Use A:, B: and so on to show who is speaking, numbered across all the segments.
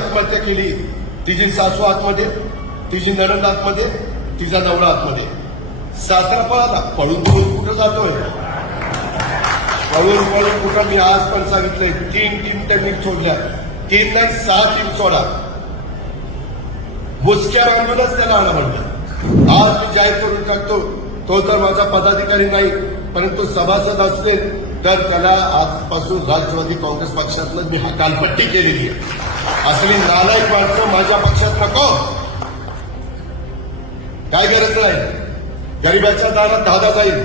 A: आत्महत्या केली. तिची सासू आतमध्ये तिची नरंद आतमध्ये तिचा नवरा आतमध्ये. सासरा पळाला. पळून पळून कुठं जातोय? पळून पळून कुठं मी आज पण सांगितलंय. तीन टीम त्यांनी सोडल्या. तीन नाही सहा टीम सोडा. मुसक्या बांधूनच त्याला आणा म्हणलं. आज मी जाहीर करून टाकतो. तो तर माझा पदाधिकारी नाही परंतु सभासद असले तर त्याला आजपासून राष्ट्रवादी काँग्रेस पक्षातनं मी हकालपट्टी केलेली आहे. असली नालायक माणसं माझ्या पक्षात नको. काय गरज नाही. गरिबाच्या दारात धादा जाईल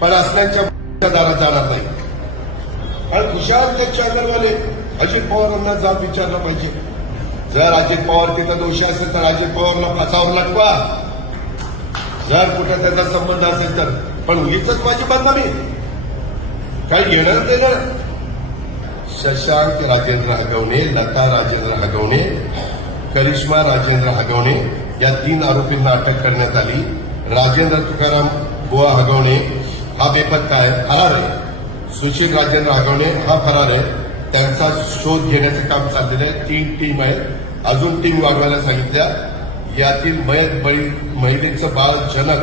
A: पण असण्याच्या दारात जाणार नाही. आणि हुशार अध्यक्ष अगरवाले अजित पवारांना जाब विचारलं पाहिजे. जर अजित पवार तिथं दोषी असेल तर अजित पवारला फासावर लागवा जर कुठे त्याचा संबंध असेल तर. पण उगीच माझी बदनामी. काही घेणं देणं शशांक राजेंद्र हगवणे लता राजेंद्र हगवणे करिश्मा राजेंद्र हगवणे या तीन आरोपींना अटक करण्यात आली. राजेंद्र तुकाराम बुवा हगवणे हा बेपत्ता आहे फरार आहे. सुशील राजेंद्र हगवणे हा फरार आहे. त्यांचा शोध घेण्याचं काम चाललेलं आहे. तीन टीम आहेत. अजून टीम वाढवायला सांगितल्या. यातील मयत बळी महिलेचं बाळ जनक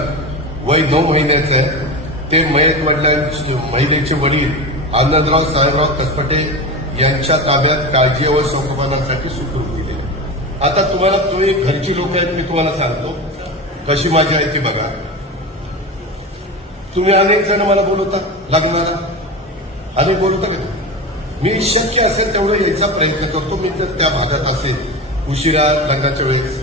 A: वय नऊ महिन्याचं आहे. ते मयत वडिलांचे महिलेचे वडील आनंदराव साहेबराव कसपटे यांच्या ताब्यात काळजी व संगोपनासाठी सुखरूप दिले आता तुम्हाला तो एक घरची लोक आहेत मी तुम्हाला सांगतो. कशी माझी आहे ती बघा. तुम्ही अनेक जण मला बोलवता लग्नाला. अनेक बोलवता का? मी शक्य असेल तेवढं यायचा प्रयत्न करतो मी जर त्या भागात असेल. उशिरा लग्नाच्या वेळेस.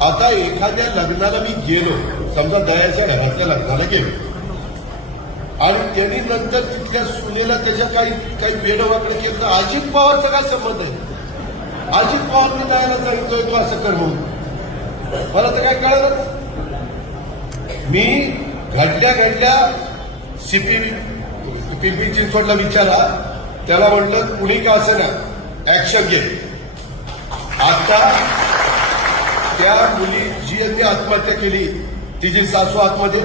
A: आता एखाद्या लग्नाला मी गेलो समजा दयाच्या घरातल्या लग्नाला गेलो. आणि त्यांनी नंतर तिथल्या सुनेला त्याच्या काही काही वेडवाकडे केलं तर अजित पवारचा काय संबंध आहे? अजित पवारने जायला सांगितलं तो असं कर म्हणून. मला तर काय कळलं मी घडल्या घडल्या सीपी पिंपरी चिंचवडला विचारा त्याला म्हटलं कुणी का असं ना ऍक्शन घे. आता त्या मुली जी आत्महत्या केली. तिची सासू आतमध्ये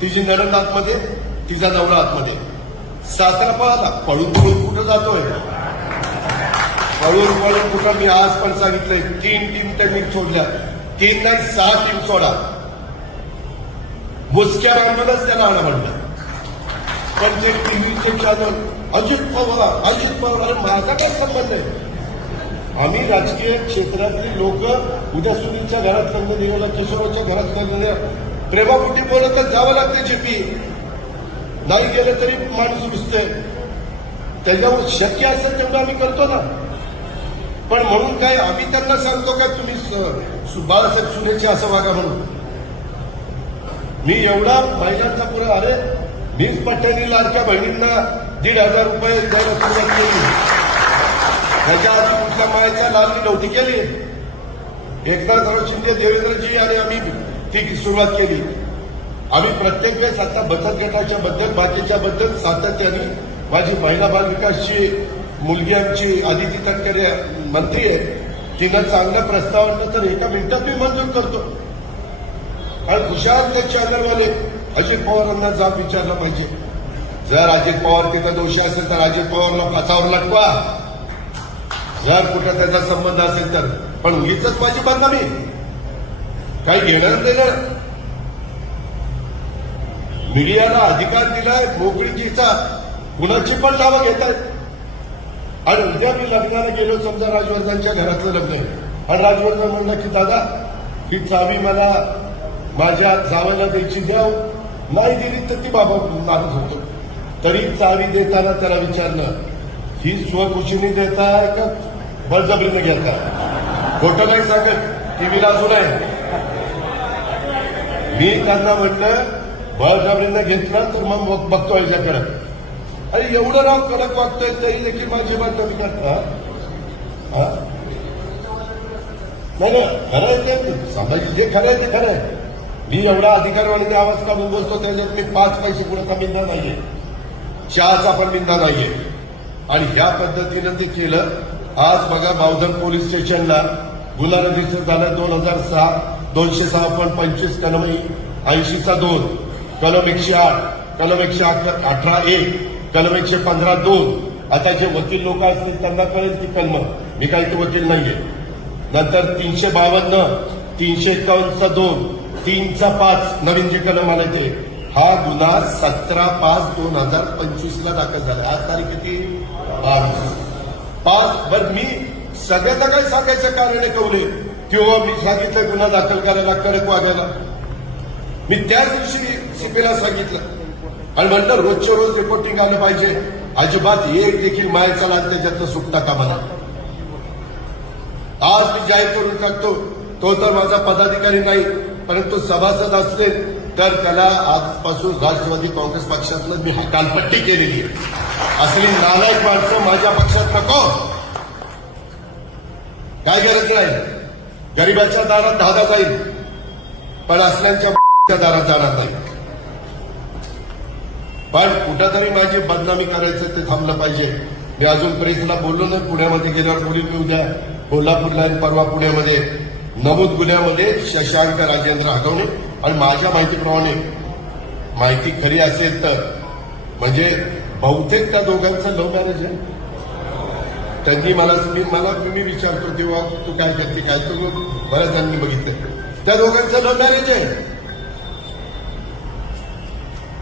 A: तिची नरंद आतमध्ये तिचा नवरा आतमध्ये. सासरा पळाला. पळून पळून कुठं जातोय? पळून पळून कुठं मी आज पण सांगितलंय. तीन टीम त्यांनी सोडल्या. तीन नाही सहा टीम सोडा. मुसक्या बांधूनच त्याला आणा म्हणलं. पण ते टीव्हीचे चॅनल अजित पवार अजित पवार माझा काय संबंध आहे? आम्ही राजकीय क्षेत्रातली लोक उद्या सुनीलच्या घरात लग्न निघालं किशोराच्या घरात लग्न प्रेमापुटी बोलत जावं लागते जेपी. नाही गेलं तरी माणूस घुसते त्याच्यावर शक्य असेल तेवढं आम्ही करतो ना. पण म्हणून काय आम्ही त्यांना सांगतो का तुम्ही बाळासाहेब सुनेचे असं वागा म्हणून. मी एवढा महिलांचा पुरा अरे मीच पट्ट्यानी लाडक्या बहिणींना दीड हजार रुपये द्यायला सुरुवात केली. त्याच्या आधी कुठल्या मायाच्या लालनी नव्हती केली. एकनाथराव शिंदे देवेंद्रजी आणि आम्ही ती सुरुवात केली. आम्ही प्रत्येक वेळेस आता बचत गटाच्या बद्दल बाकीच्या बद्दल सातत्याने माझी महिला बाल विकासची मुलगी आमची आदिती तटकरे मंत्री आहे तिनं चांगला प्रस्ताव आणला तर एका मिनिटात मी मंजूर करतो. आणि हुशार ते चॅनलवाले अजित पवारांना जाब विचारलं पाहिजे. जर अजित पवार तिथं दोषी असेल तर अजित पवारला पाचावर लटवा जर कुठं त्याचा संबंध असेल तर. पण उगीच माझी बदनामी काही घेणं देणं. मीडियाला अधिकार दिलाय मोकळीकीचा कुणाची पण नावं घेत आहेत आणि उद्या मी लग्नाला गेलो समजा राजवर्धनच्या घरातलं लग्न आणि राजवर्धन म्हणलं की दादा ही चावी मला माझ्या जावाला द्यायची द्याव हो. नाही दिली तर ती बाबा नाराज होतो तरी चावी देताना त्याला विचारलं ही स्वखुशीने देताय का बळजबरीने घेताय? खोटं नाही सांगत टीव्हीला अजून आहे. मी त्यांना म्हटलं बळजबरीने घेतलं तर मग बघ- बघतो याच्याकडे. अरे एवढं राव कडक वागतोय तरी देखील माझी बात कमी नाही नाही खरं आहे ते. समजायचं जे खरं आहे ते खरं आहे. मी एवढा अधिकारवाणी आवाज काढून बोलतो त्याच्यात मी पाच पैसे पुढचा मिंदा नाहीये. चहाचा पण मिंदा नाहीये. आणि ह्या पद्धतीनं ते केलं. आज बघा बावधन पोलीस स्टेशनला गुन्हा रजिस्टर दोन हजार सहा दोनशे सहा पण पंचवीस कलमी ऐंशीचा दोन. कलम एकशे आठ कलम एकशे अठरा एक कलम एकशे पंधरा दोन. आता जे वकील लोक असतील त्यांना कळेल ती कलम. मी काही ते वकील नाहीये. नंतर तीनशे बावन्न तीनशे एकावन्नचा दोन तीनचा पाच नवीन जे कलम आले ते. हा गुन्हा सतरा पाच दोन हजार पंचवीस ला दाखल झाला. आज तारीख किती? पाच. पाच. बर मी सगळ्यांना काय सांगायचं कारण कवले किंवा मी सांगितलं गुन्हा दाखल करायला कडक वागायला. मी त्याच दिवशी सीपीला सांगितलं. आणि म्हटलं रोजच्या रोज रिपोर्टिंग आलं पाहिजे. अजिबात एक देखील मायचा लाग त्याच्यातलं सुटता का मला आज मी जाहीर करून टाकतो तो तर माझा पदाधिकारी नाही परंतु सभासद असले तर त्याला आजपासून राष्ट्रवादी काँग्रेस पक्षातलं मी हकालपट्टी केलेली आहे. असली नालायक माणसं माझ्या पक्षात नको. काय गरज नाही. गरिबाच्या दारात धादा जाईल पण असल्यांच्या दारात जाणार नाही. पण कुठंतरी माझी बदनामी करायचं ते थांबलं पाहिजे. मी अजून प्रेसला बोललो नाही पुण्यामध्ये गेल्यावर बोलील मी उद्या कोल्हापूरला आणि परवा पुण्यामध्ये नमूद गुन्ह्यामध्ये शशांक राजेंद्र हगवणे आणि माझ्या माहितीप्रमाणे माहिती खरी असेल तर म्हणजे बहुतेक त्या दोघांचं लव्ह मॅरेज आहे. त्यांनी मला मी मला मी विचारतो तेव्हा तू काय करते काय तू बऱ्याच जणांनी बघितलं. त्या दोघांचं लव्ह मॅरेज आहे.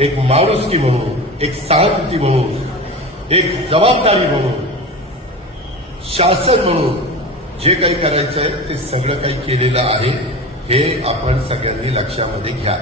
A: एक माणुसकी म्हणून एक सहानुभूती म्हणून एक जबाबदारी म्हणून शासन म्हणून जे काही करायचं आहे ते सगळं काही केलेलं आहे हे आपण सगळ्यांनी लक्षामध्ये घ्या.